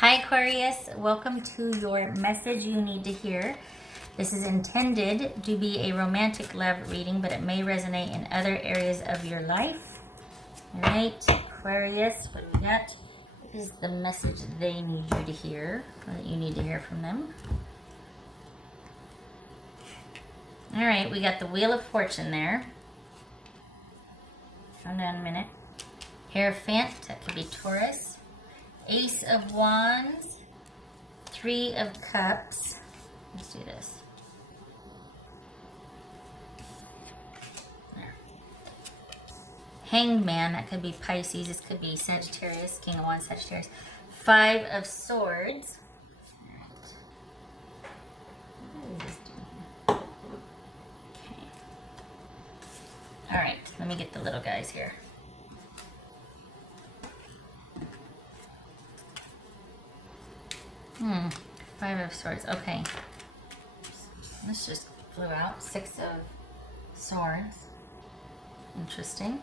Hi Aquarius, welcome to your message you need to hear. This is intended to be a romantic love reading, but it may resonate in other areas of your life. All right, Aquarius, what do we got? What is the message they need you to hear, or that you need to hear from them? All right, we got the Wheel of Fortune there. Hold on a minute. Hierophant, that could be Taurus. Ace of Wands, Three of Cups. Let's do this. There. Hanged Man, that could be Pisces. This could be Sagittarius, King of Wands, Sagittarius. Five of Swords. What is this doing here? Okay. All right, let me get the little guys here. Five of Swords. Okay. This just flew out. Six of Swords. Interesting.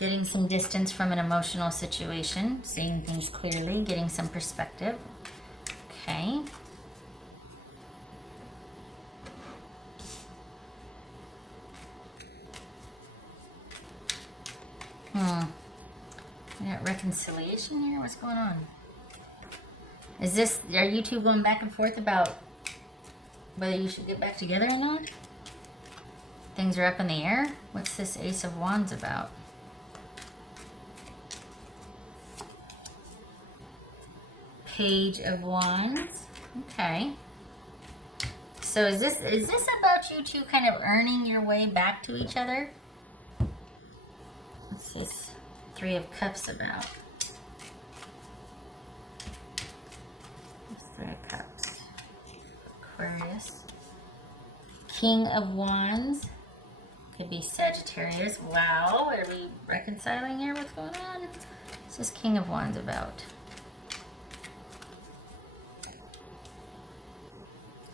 Getting some distance from an emotional situation. Seeing things clearly. Getting some perspective. Okay. We got reconciliation here? What's going on? Is this, are you two going back and forth about whether you should get back together or not? Things are up in the air? What's this Ace of Wands about? Page of Wands. Okay. So is this about you two kind of earning your way back to each other? What's this Three of Cups about? Three of Cups. Aquarius. King of Wands. Could be Sagittarius. Wow. Are we reconciling here? What's going on? What's this King of Wands about?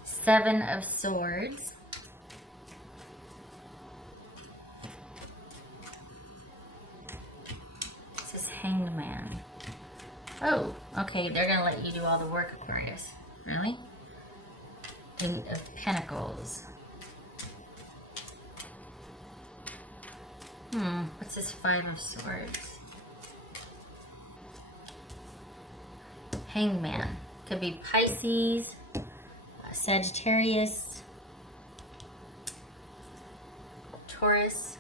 Seven of Swords. This is Hanged Man. Oh, okay, they're going to let you do all the work, Aquarius. Really? Eight of Pentacles. What's this Five of Swords? Hanged Man. Could be Pisces, Sagittarius, Taurus.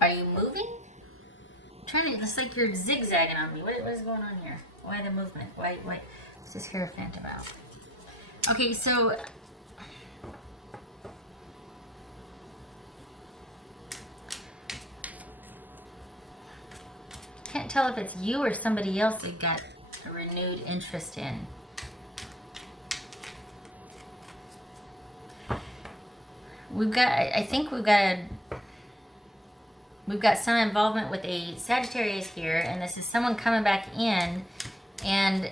Are you moving? I'm trying to, it's like you're zigzagging on me. What is going on here? Why the movement? Why, what's this Hierophant about? Okay, so can't tell if it's you or somebody else you've got a renewed interest in. I think we've got some involvement with a Sagittarius here, and this is someone coming back in, and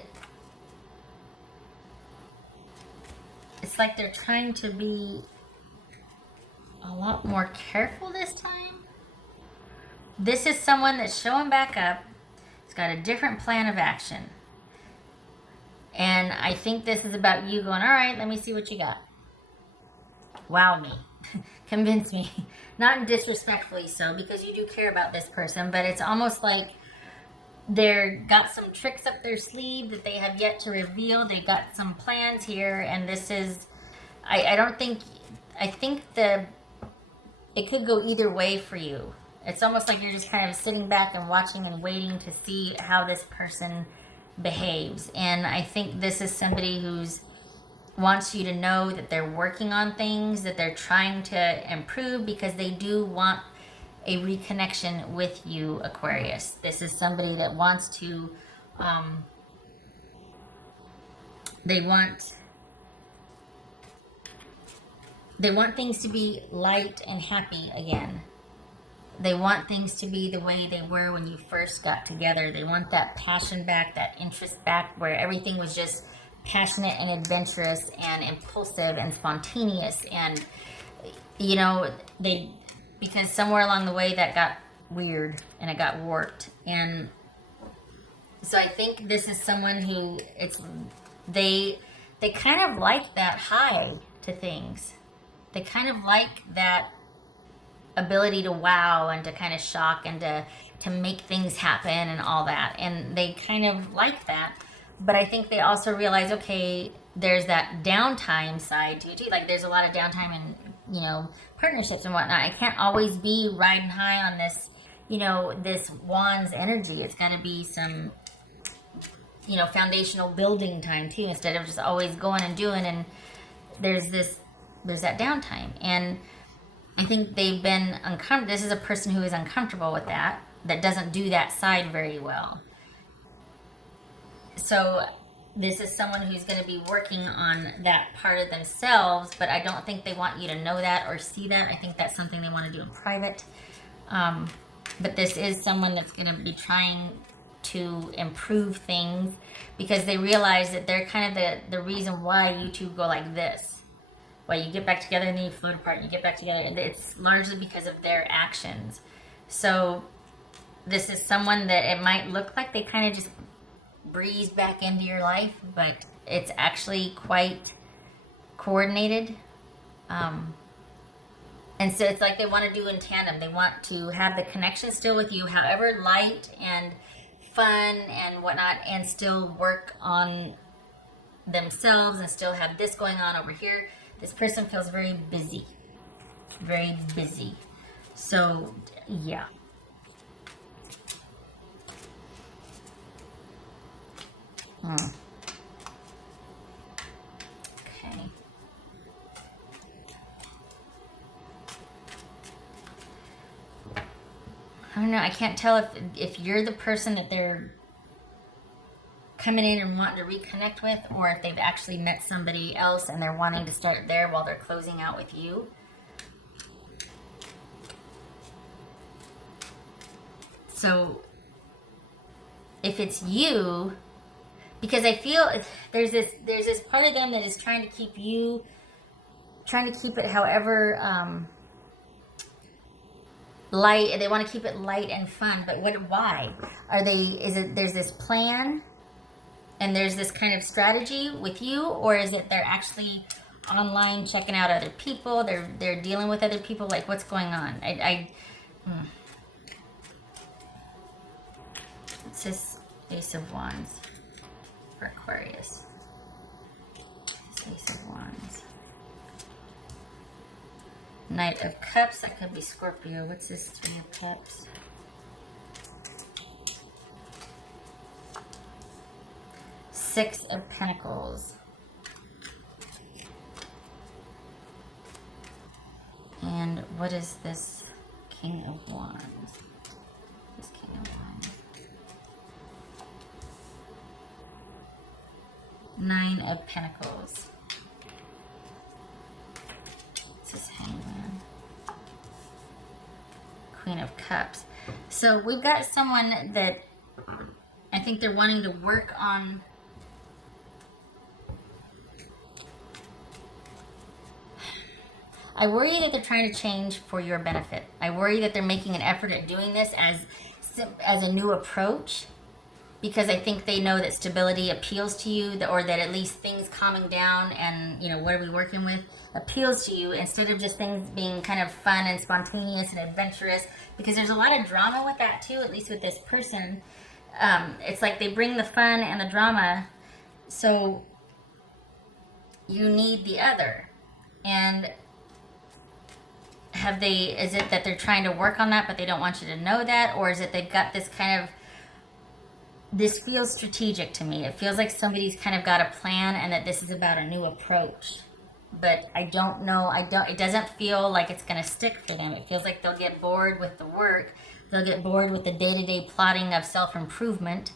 it's like they're trying to be a lot more careful this time. This is someone that's showing back up. It's got a different plan of action. And I think this is about you going, all right, let me see what you got. Wow me. Convince me. Not disrespectfully so, because you do care about this person, but it's almost like they've got some tricks up their sleeve that they have yet to reveal. They got some plans here, and this is, I think it could go either way for you. It's almost like you're just kind of sitting back and watching and waiting to see how this person behaves. And I think this is somebody who's wants you to know that they're working on things, that they're trying to improve, because they do want a reconnection with you, Aquarius. This is somebody that wants to, they want things to be light and happy again. They want things to be the way they were when you first got together. They want that passion back, that interest back, where everything was just passionate and adventurous and impulsive and spontaneous, and you know, because somewhere along the way that got weird and it got warped. And so I think this is someone who they kind of like that high to things. They kind of like that ability to wow and to kind of shock and to make things happen and all that. And they kind of like that. But I think they also realize, okay, there's that downtime side to it too. Like there's a lot of downtime in, you know, partnerships and whatnot. I can't always be riding high on this, you know, this Wands energy. It's got to be some, you know, foundational building time too, instead of just always going and doing. And there's that downtime. And I think they've been uncomfortable. This is a person who is uncomfortable with that doesn't do that side very well. So this is someone who's going to be working on that part of themselves, but I don't think they want you to know that or see that. I think that's something they want to do in private. But this is someone that's going to be trying to improve things, because they realize that they're kind of the reason why you two go like this. Why you get back together and then you float apart and you get back together. And it's largely because of their actions. So this is someone that it might look like they kind of just breeze back into your life, but it's actually quite coordinated. And so it's like they want to do in tandem. They want to have the connection still with you, however light and fun and whatnot, and still work on themselves and still have this going on over here. This person feels very busy. Very busy. So, yeah. Okay. I don't know. I can't tell if you're the person that they're coming in and wanting to reconnect with, or if they've actually met somebody else and they're wanting to start there while they're closing out with you. So if it's you, because I feel there's this part of them that is trying to keep it however light. They want to keep it light and fun, but why are they? There's this plan and there's this kind of strategy with you, or is it they're actually online checking out other people? They're dealing with other people. Like, what's going on? It's this Ace of Wands for Aquarius. This Ace of Wands. Knight of Cups. That could be Scorpio. What's this Three of Cups? Six of Pentacles. And what is this King of Wands? This King of Wands. Nine of Pentacles. This is Hangman. Queen of Cups. So we've got someone that I think they're wanting to work on. I worry that they're trying to change for your benefit. I worry that they're making an effort at doing this as a new approach, because I think they know that stability appeals to you, or that at least things calming down and, you know, what are we working with appeals to you, instead of just things being kind of fun and spontaneous and adventurous, because there's a lot of drama with that too, at least with this person. It's like they bring the fun and the drama, so you need the other. And is it that they're trying to work on that, but they don't want you to know that? Or is it they've got this kind of, this feels strategic to me. It feels like somebody's kind of got a plan and that this is about a new approach. But I don't know. It doesn't feel like it's going to stick for them. It feels like they'll get bored with the work. They'll get bored with the day-to-day plotting of self-improvement.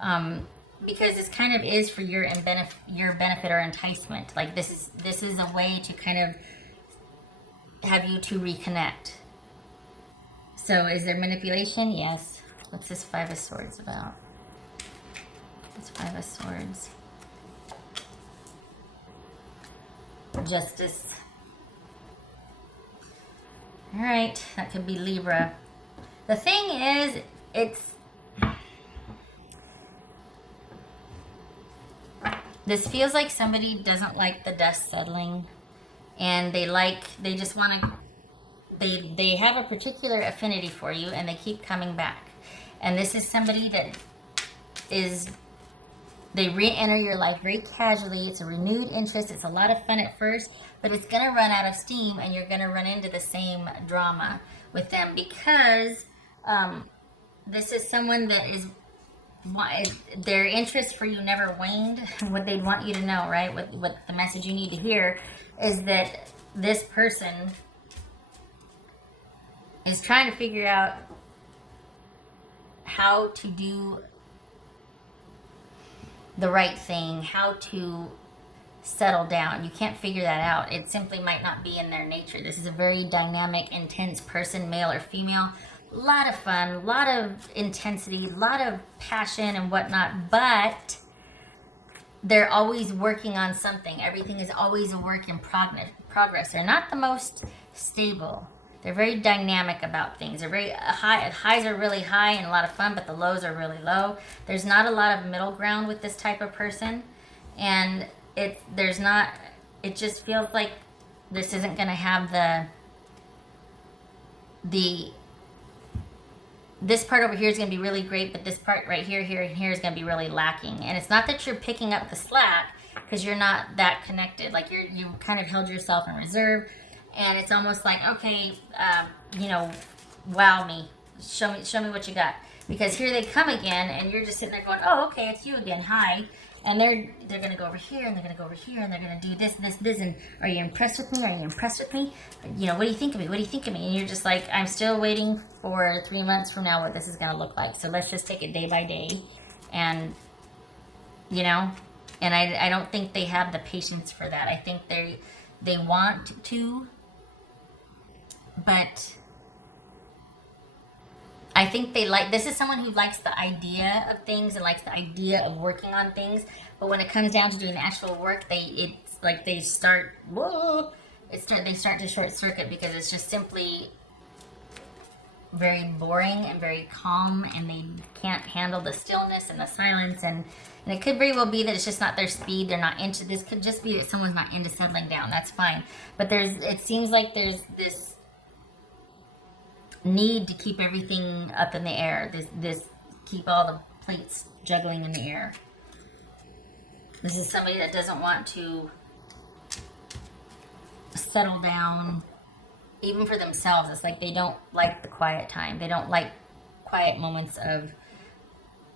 Because this kind of is for your benefit or enticement. Like this is a way to kind of have you to reconnect. So is there manipulation? Yes. What's this Five of Swords about? It's Five of Swords. Justice. All right, that could be Libra. The thing is, this feels like somebody doesn't like the dust settling, and they just want to, they have a particular affinity for you, and they keep coming back. And this is somebody that they re-enter your life very casually. It's a renewed interest. It's a lot of fun at first, but it's going to run out of steam, and you're going to run into the same drama with them, because this is someone that their interest for you never waned. What they'd want you to know, right? What the message you need to hear is that this person is trying to figure out how to do the right thing, how to settle down. You can't figure that out. It simply might not be in their nature. This is a very dynamic, intense person, male or female. A lot of fun, a lot of intensity, a lot of passion and whatnot, but they're always working on something. Everything is always a work in progress. They're not the most stable. They're very dynamic about things. They're very highs are really high and a lot of fun, but the lows are really low. There's not a lot of middle ground with this type of person, and it just feels like this isn't going to have this part over here is going to be really great, but this part right here, here, and here is going to be really lacking. And it's not that you're picking up the slack, because you're not that connected. Like you kind of held yourself in reserve, and it's almost like, okay, wow me, show me what you got. Because here they come again, and you're just sitting there going, oh, okay, it's you again, hi. And they're going to go over here, and they're going to go over here, and they're going to do this, and this, this, and are you impressed with me? Are you impressed with me? What do you think of me? What do you think of me? And you're just like, I'm still waiting for 3 months from now what this is going to look like. So let's just take it day by day. And, and I don't think they have the patience for that. I think they want to, but I think this is someone who likes the idea of things and likes the idea of working on things, but when it comes down to doing the actual work, they start to short circuit, because it's just simply very boring and very calm, and they can't handle the stillness and the silence, and it could very well be that it's just not their speed. They're not into this. Could just be that someone's not into settling down. That's fine, but it seems like there's this need to keep everything up in the air. This keep all the plates juggling in the air. This is somebody that doesn't want to settle down, even for themselves. It's like they don't like the quiet time. They don't like quiet moments of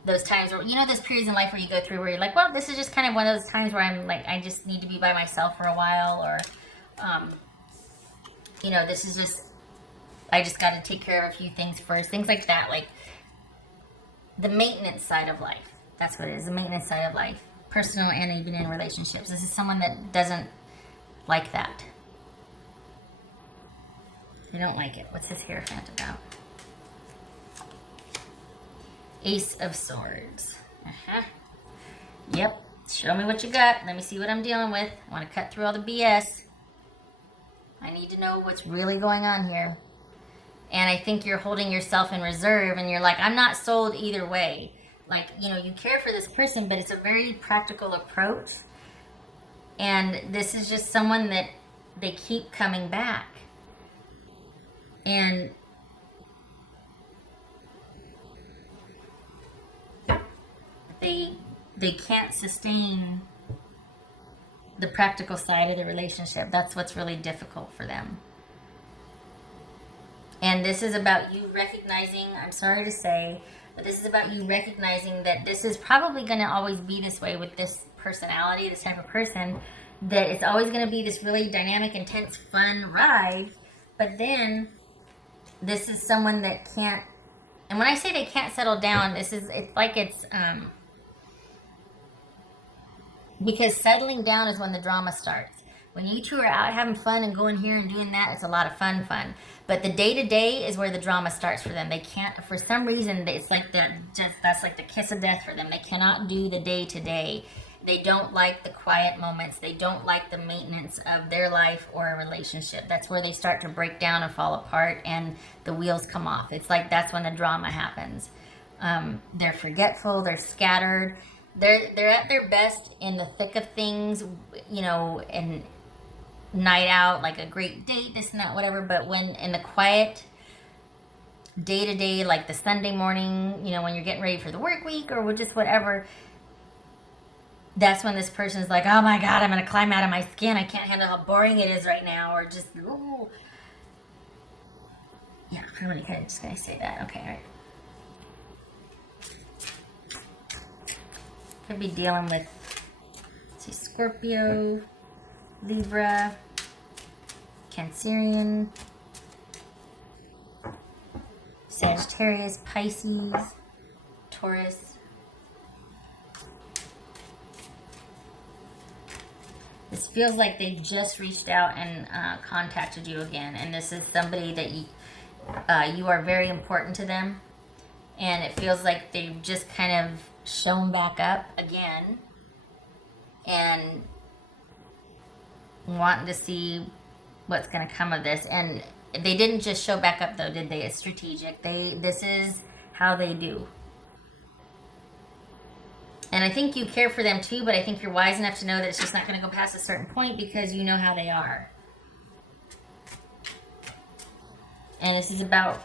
those times where, those periods in life where you go through where you're like, well, this is just kind of one of those times where I'm like, I just need to be by myself for a while, or, this is just, I just got to take care of a few things first. Things like that, like the maintenance side of life. That's what it is, the maintenance side of life. Personal and even in relationships. This is someone that doesn't like that. They don't like it. What's this Hierophant about? Ace of Swords. Yep. Show me what you got. Let me see what I'm dealing with. I want to cut through all the BS. I need to know what's really going on here. And I think you're holding yourself in reserve, and you're like, I'm not sold either way. Like, you care for this person, but it's a very practical approach. And this is just someone that they keep coming back. And they can't sustain the practical side of the relationship. That's what's really difficult for them. And this is about you recognizing, I'm sorry to say, but this is about you recognizing that this is probably going to always be this way with this personality, this type of person, that it's always going to be this really dynamic, intense, fun ride. But then this is someone that can't, and when I say they can't settle down, it's because settling down is when the drama starts. When you two are out having fun and going here and doing that, it's a lot of fun. But the day-to-day is where the drama starts for them. They can't, for some reason, it's like that's like the kiss of death for them. They cannot do the day-to-day. They don't like the quiet moments. They don't like the maintenance of their life or a relationship. That's where they start to break down and fall apart and the wheels come off. It's like that's when the drama happens. They're forgetful. They're scattered. They're at their best in the thick of things, you know, and night out, like a great date, this and that, whatever. But when in the quiet day to day, like the Sunday morning, you know, when you're getting ready for the work week or just whatever, that's when this person's like, oh my God, I'm going to climb out of my skin. I can't handle how boring it is right now. Or just, ooh. Yeah, I'm just going to say that. Okay, all right. Could be dealing with, let's see, Scorpio, Libra, Cancerian, Sagittarius, Pisces, Taurus. This feels like they just reached out and contacted you again. And this is somebody that you are very important to them. And it feels like they've just kind of shown back up again. And wanting to see what's going to come of this. And they didn't just show back up though, did they? It's strategic. This is how they do. And I think you care for them too, but I think you're wise enough to know that it's just not going to go past a certain point because you know how they are. And this is about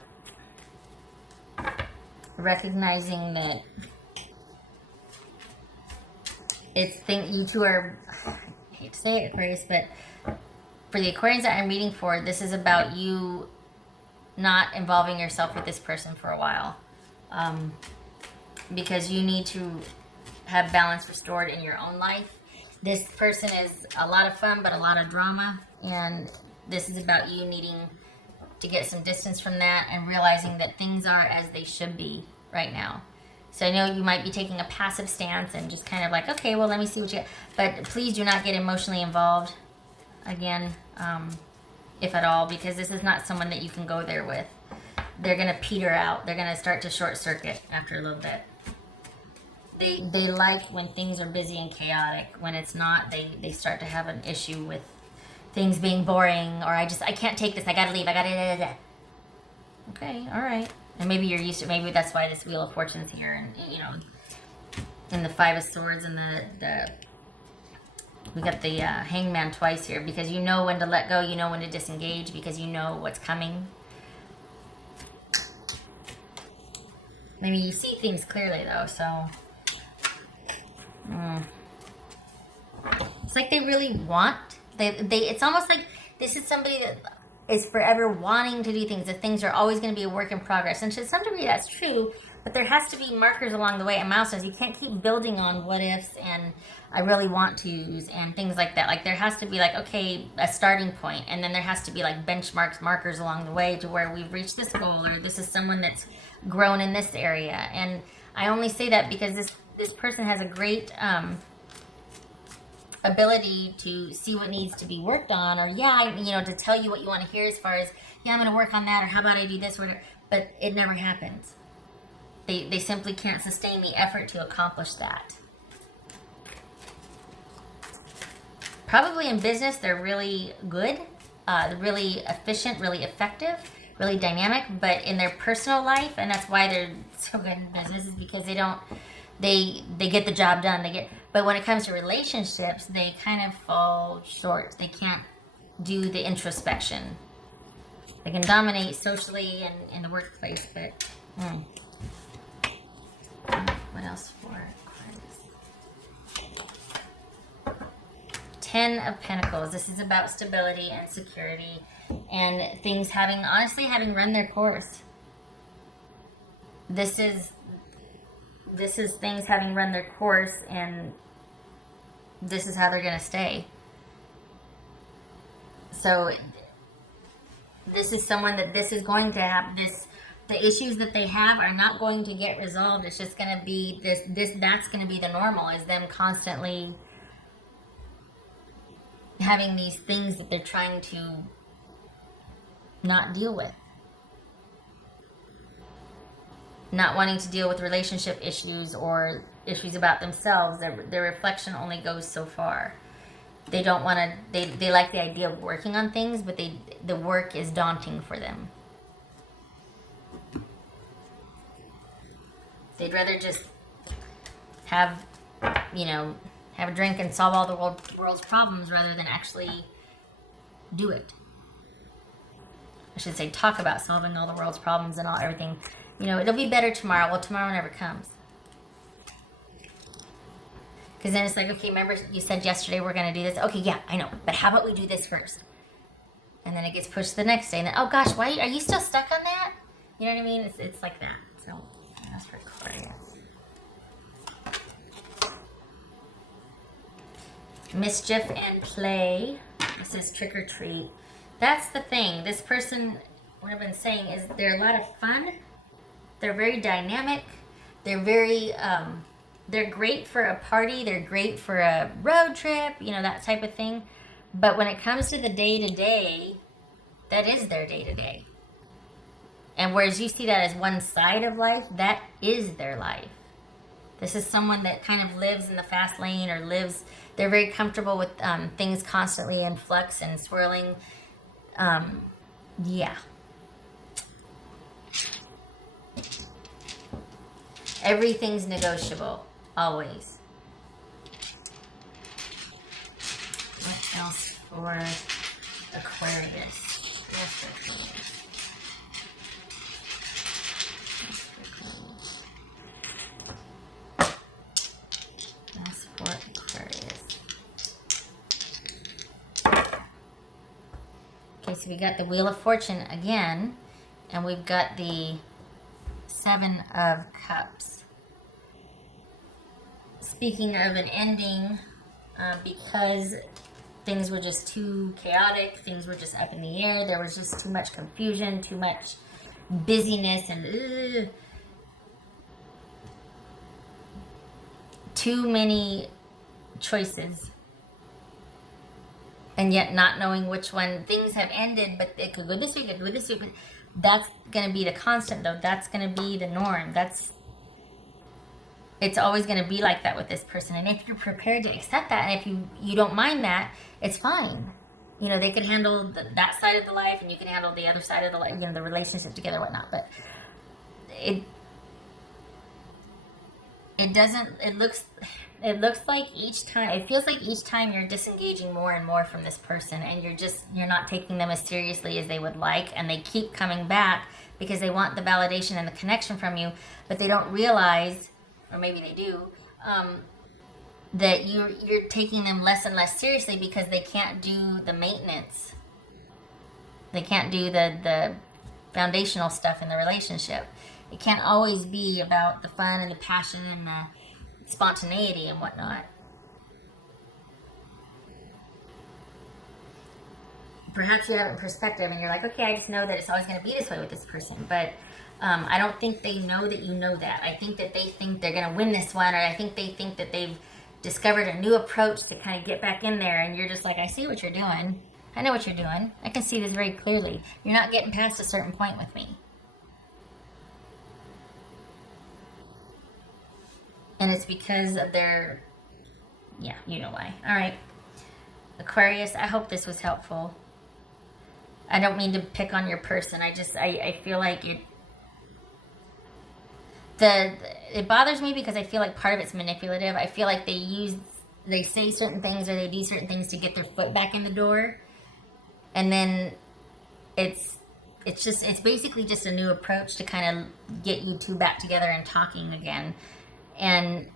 recognizing that you two are, I hate to say it, Aquarius, but for the Aquarians that I'm reading for, this is about you not involving yourself with this person for a while. Because you need to have balance restored in your own life. This person is a lot of fun, but a lot of drama. And this is about you needing to get some distance from that and realizing that things are as they should be right now. So I know you might be taking a passive stance and just kind of like, okay, well, let me see what you get. But please do not get emotionally involved again, if at all, because this is not someone that you can go there with. They're going to peter out. They're going to start to short circuit after a little bit. They like when things are busy and chaotic. When it's not, they start to have an issue with things being boring, or I can't take this. I gotta leave. Okay, all right. And maybe you're used to. Maybe that's why this Wheel of Fortune's here, and you know, and the Five of Swords, and we got the Hangman twice here, because you know when to let go, you know when to disengage, because you know what's coming. I mean, you see things clearly though, so. It's like they really want, it's almost like this is somebody that is forever wanting to do things. The things are always going to be a work in progress. And to some degree that's true, but there has to be markers along the way and milestones. You can't keep building on what ifs and I really want to's and things like that. Like there has to be like, okay, a starting point, and then there has to be like benchmarks, markers along the way to where we've reached this goal, or this is someone that's grown in this area. And I only say that because this person has a great ability to see what needs to be worked on, or to tell you what you want to hear as far as, I'm going to work on that, or how about I do this, but it never happens. They simply can't sustain the effort to accomplish that. Probably in business, they're really good, really efficient, really effective, really dynamic, but in their personal life, and that's why they're so good in business, is because they get the job done. But when it comes to relationships, they kind of fall short. They can't do the introspection. They can dominate socially and in the workplace, but what else for Aquarius? 10 of Pentacles. This is about stability and security and things having run their course. This is things having run their course, and this is how they're going to stay. So this is someone that this is going to have, the issues that they have are not going to get resolved. It's just going to be that's going to be the normal, is them constantly having these things that they're trying to not deal with. not wanting to deal with relationship issues or issues about themselves. Their reflection only goes so far. They don't want to, they like the idea of working on things, but the work is daunting for them. They'd rather just have, you know, have a drink and solve all the world's problems rather than actually do it. I should say talk about solving all the world's problems and everything. You know, it'll be better tomorrow. Well, tomorrow never comes. Because then it's like, okay, remember you said yesterday we're going to do this? Okay, yeah, I know. But how about we do this first? And then it gets pushed to the next day. And then, oh gosh, why are you still stuck on that? You know what I mean? It's like that. So that's for Aquarius. Mischief and play. This is trick or treat. That's the thing. This person, what I've been saying is they're a lot of fun. They're very dynamic. They're very, they're great for a party. They're great for a road trip, you know, that type of thing. But when it comes to the day-to-day, that is their day-to-day. And whereas you see that as one side of life, that is their life. This is someone that kind of lives in the fast lane or lives, they're very comfortable with things constantly in flux and swirling. Yeah. Everything's negotiable, always. What else for Aquarius? Yes, for Aquarius. That's for Aquarius. Okay, so we got the Wheel of Fortune again, and we've got the Seven of Cups. Speaking of an ending, because things were just too chaotic, things were just up in the air, there was just too much confusion, too much busyness, and too many choices. And yet not knowing which one. Things have ended, but it could go this way, it could go this way, but that's going to be the constant, though. That's going to be the norm. It's always going to be like that with this person. And if you're prepared to accept that, and if you don't mind that, it's fine. You know, they can handle that side of the life, and you can handle the other side of the life, you know, the relationship together, whatnot. But it looks like each time, it feels like each time you're disengaging more and more from this person, and you're not taking them as seriously as they would like, and they keep coming back because they want the validation and the connection from you, but they don't realize, or maybe they do, that you're taking them less and less seriously because they can't do the maintenance. They can't do the foundational stuff in the relationship. It can't always be about the fun and the passion and the spontaneity and whatnot. Perhaps you have it in perspective and you're like, okay, I just know that it's always going to be this way with this person. But I don't think they know that you know that. I think that they think they're going to win this one, or I think they think that they've discovered a new approach to kind of get back in there, and you're just like, I see what you're doing. I know what you're doing. I can see this very clearly. You're not getting past a certain point with me. And it's because of their, yeah, you know why. All right. Aquarius, I hope this was helpful. I don't mean to pick on your person. I feel like it bothers me because I feel like part of it's manipulative. I feel like they say certain things or they do certain things to get their foot back in the door. And then it's basically just a new approach to kind of get you two back together and talking again. And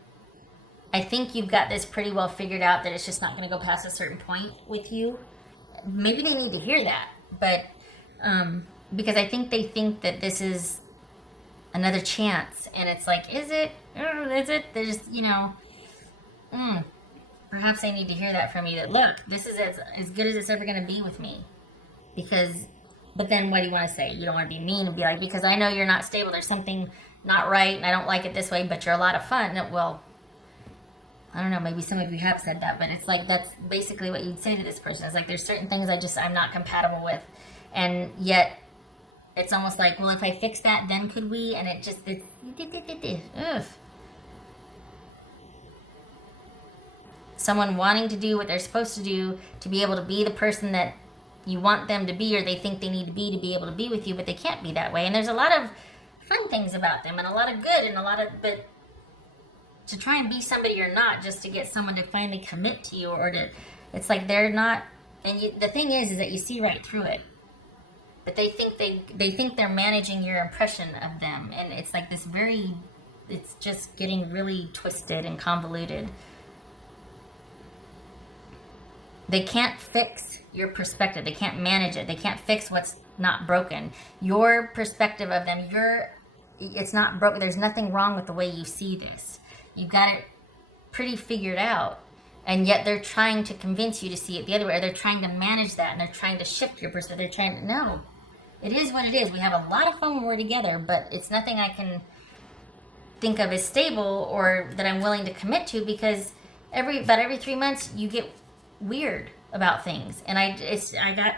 I think you've got this pretty well figured out, that it's just not going to go past a certain point with you. Maybe they need to hear that, but because I think they think that this is another chance, and it's like, is it? Is it? They're just, you know, perhaps they need to hear that from you, that, look, this is as good as it's ever going to be with me. But then what do you want to say? You don't want to be mean and be like, because I know you're not stable, there's something not right, and I don't like it this way, but you're a lot of fun. Well, I don't know, maybe some of you have said that, but it's like, that's basically what you'd say to this person. It's like, there's certain things I'm not compatible with, and yet It's almost like, well, if I fix that, then could we? And it's ugh. Someone wanting to do what they're supposed to do to be able to be the person that you want them to be, or they think they need to be able to be with you, but they can't be that way. And there's a lot of fun things about them, and a lot of good, and a lot of, but to try and be somebody you're not, just to get someone to finally commit to you, or to, it's like they're not. And the thing is that you see right through it. But they think they're managing your impression of them, and it's like this very, it's just getting really twisted and convoluted. They can't fix your perspective. They can't manage it. They can't fix what's not broken. Your perspective of them, it's not broken. There's nothing wrong with the way you see this. You've got it pretty figured out. And yet they're trying to convince you to see it the other way. Or they're trying to manage that, and they're trying to shift your perspective. They're trying to, no. It is what it is. We have a lot of fun when we're together, but it's nothing I can think of as stable or that I'm willing to commit to, because about every 3 months you get weird about things. And I got,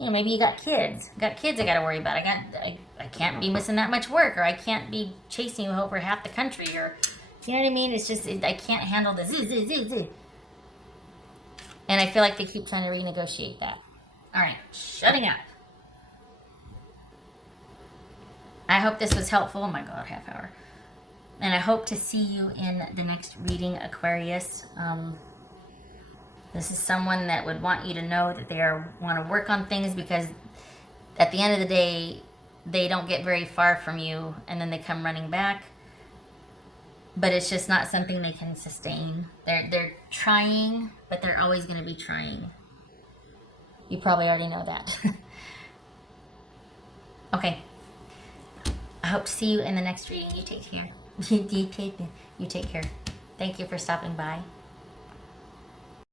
maybe you got kids. I got to worry about. I can't be missing that much work, or I can't be chasing you over half the country, or, you know what I mean? It's just, I can't handle the z. And I feel like they keep trying to renegotiate that. All right, shutting up. I hope this was helpful. Oh my God, half hour. And I hope to see you in the next reading, Aquarius. This is someone that would want you to know that they want to work on things, because at the end of the day, they don't get very far from you, and then they come running back. But it's just not something they can sustain. They're trying, but they're always going to be trying. You probably already know that. Okay. I hope to see you in the next reading. You take care. You take care. Thank you for stopping by.